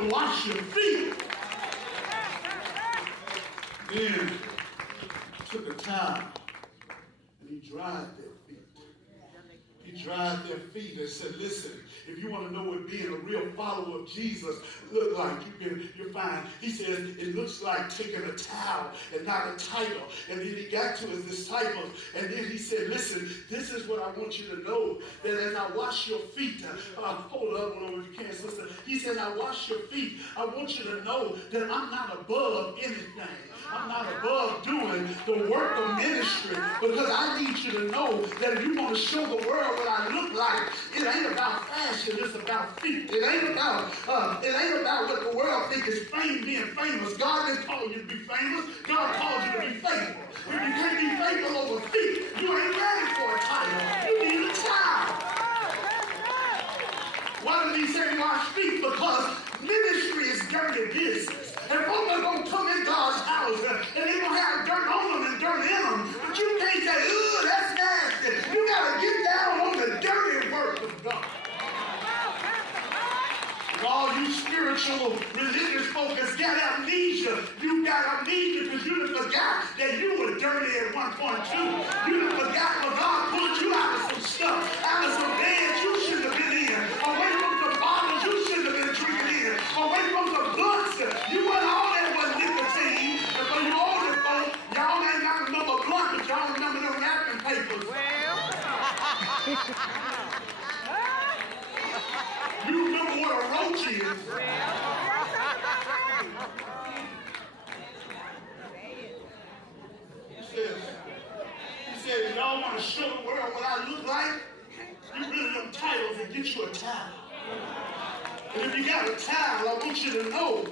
to wash your feet. Then took a towel and he dried their feet. He dried their feet and said, listen, if you want to know what being a real follower of Jesus look like, you'll find, he says, it looks like taking a towel and not a title. And then he got to his disciples, and then he said, listen, this is what I want you to know, that as I wash your feet, hold up one over if you can, sister. He said, I wash your feet. I want you to know that I'm not above anything. I'm not above doing the work of ministry, because I need you to know that if you want to show the world what I look like, it ain't about fashion, it's about feet. It ain't about what the world thinks is fame, being famous. God didn't call you to be famous. God called you to be faithful. If you can't be faithful over feet, you ain't ready for a title. You need a child. Why did he say wash feet? Because ministry is dirty business. And folks are going to come in God's house and they're going to have dirt on them and dirt in them. But you can't say, ooh, that's nasty. You got to get down on the dirty work of God. And all you spiritual, religious folks got amnesia. You got amnesia because you done forgot that you were dirty at one point too. You done forgot when God pulled you out of some stuff, out of some beds you shouldn't have been in, away from some bottles you shouldn't have been drinking in, away from some blunts. You wasn't all that was nicotine. And for you older folks, y'all may not remember blunt, but y'all remember them napkin papers. You remember what a roach is. He says, y'all want to show the world what I look like? You really them titles and get you a towel. And if you got a towel, I want you to know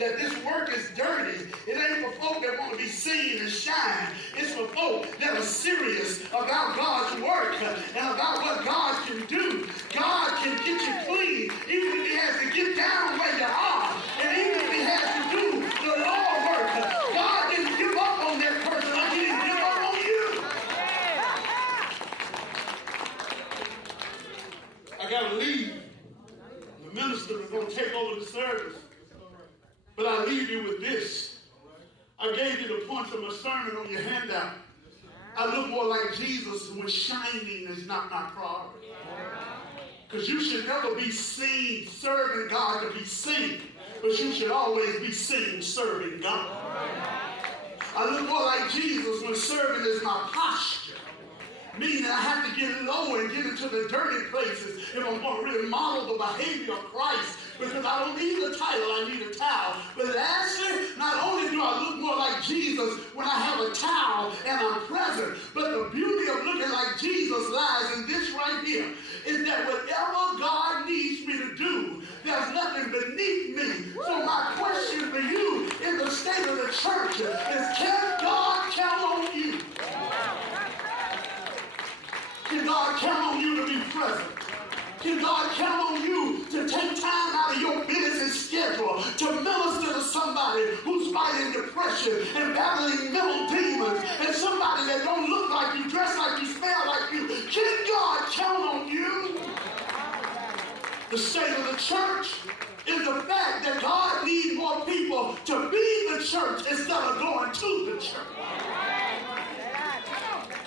that this work is dirty. It ain't for folk that want to be seen and shine. It's for folk that are serious about God's work and about what God can do. God can get you clean, even if he has to get down where you are, and even if he has to do the law work. God didn't give up on that person like he didn't give up on you. I got to leave. The minister is going to take over the service. But I leave you with this. I gave you the points of my sermon on your handout. I look more like Jesus when shining is not my priority. Because you should never be seen serving God to be seen. But you should always be seen serving God. I look more like Jesus when serving is my posture. Meaning I have to get lower and get into the dirty places if I'm going to really model the behavior of Christ. Because I don't need a title, I need a towel. But lastly, not only do I look more like Jesus when I have a towel and I'm present, but the beauty of looking like Jesus lies in this right here, is that whatever God needs me to do, there's nothing beneath me. So my question for you in the state of the church is, can God count on you? Can God count on you to be present? Can God count on you to take time out of your busy schedule to minister to somebody who's fighting depression and battling mental demons, and somebody that don't look like you, dress like you, smell like you? Can God count on you? The state of the church is the fact that God needs more people to be the church instead of going to the church.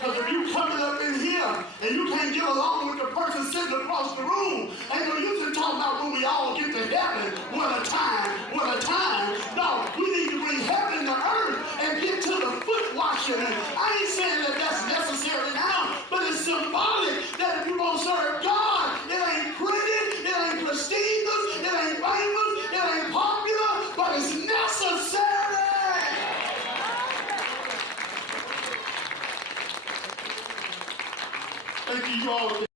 Because if you coming up in here and you can't get along with the person sitting across the room, ain't no use in talking about when we all get to heaven, what a time, what a time. No, we need to bring heaven to earth and get to the foot washing. And I ain't saying that that's necessary now, but it's symbolic that if you want to serve God, it ain't pretty, it ain't prestigious, it ain't famous, it ain't popular, but it's necessary. Thank you all.